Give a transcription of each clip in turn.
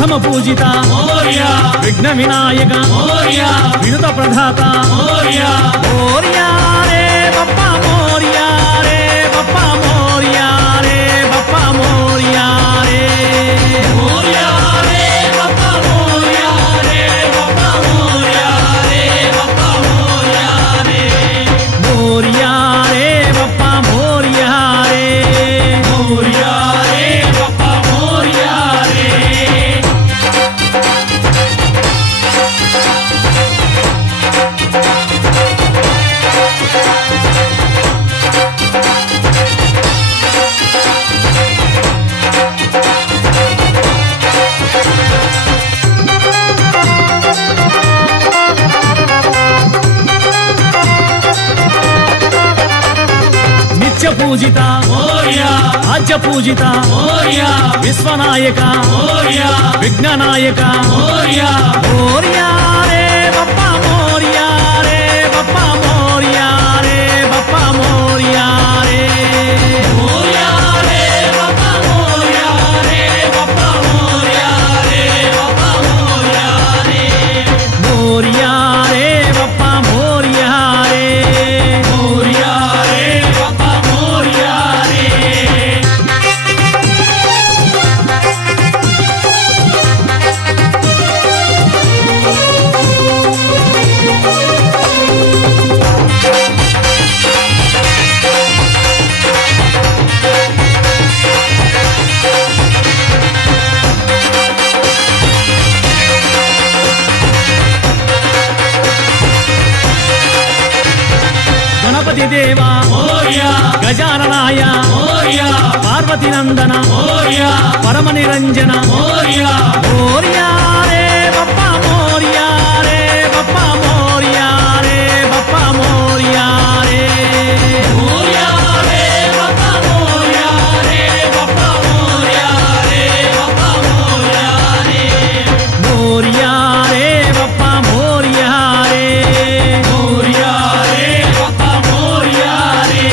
ప్రథమ పూజిత మోరియా విఘ్న వినాయక మోరియా వినుత ప్రధాత మోరియా మోరియా రే బప్ప మోరియా రే బప్ప మోరియా రే బప్ప మోరియా రే మోరియా రే బప్ప మోరియా రే బప్ప మోరియా రే బప్ప మోరియా రే మోరియా రే బప్ప మోరియా రే మోరియా రే బప్ప మోరియా రే నిత్య పూజిత మోరియా ఆద్య పూజిత మోరియా విశ్వనాయక మోరియా విఘ్ననాయక మోరియా మోరియా రే బప్ప మోరియా రే బప్ప మోరియా రే బప్ప మోరియా రే మోరియా రే బప్ప మోరియా రే బప్ప మోరియా రే బప్ప మోరియా రే మోరియా రే బప్ప మోరియా రే మోరియా రే బప్ప మోరియా రే గణపతి దేవా మోరియా గజాననాయ మోరియా పార్వతి నందన మోరియా పరమ నిరంజన మోరియా మోరియా రే బప్ప మోరియా రే బప్ప మోరియా రే బప్ప మోరియా రే మోరియా రే బప్ప మోరియా రే బప్ప మోరియా రే బప్ప మోరియా రే మోరియా రే బప్ప మోరియా రే మోరియా రే బప్ప మోరియా రే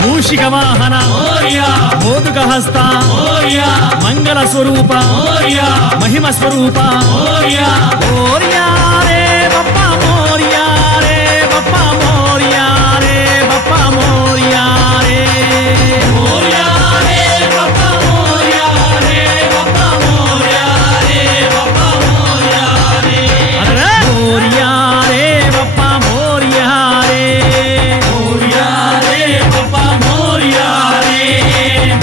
మూషిక వాహన మోరియా మోదుక హస్త మోరియా మంగళ స్వరూప మోరియా మహిమ స్వరూప మోరియా మోరియా రే బప్ప మోరియా రే బప్ప మోరియా రే బప్ప మోరియా రే మోరియా రే బప్ప మోరియా రే బప్ప మోరియా రే బప్ప మోరియా రే అరే మోరియా రే బప్ప మోరియా రే మోరియా రే బప్ప మోరియా రే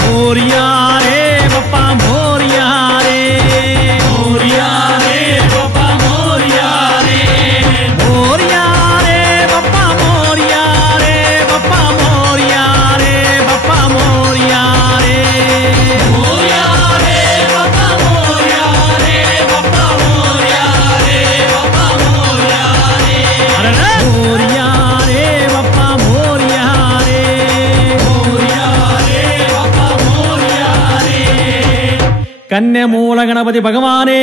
మోరియా రే బప్ప మోరియా రే మోరియా రే బప్ప మోరియా రే మోరియా రే బప్ప మోరియా రే బప్ప మోరియా రే బప్ప మోరియా రే మోరియా రే బప్ప మోరియా రే బప్ప మోరియా రే బప్ప మోరియా రే అరే మోరియా రే బప్ప మోరియా రే మోరియా రే బప్ప మోరియా రే కన్యమూల గణపతి భగవానే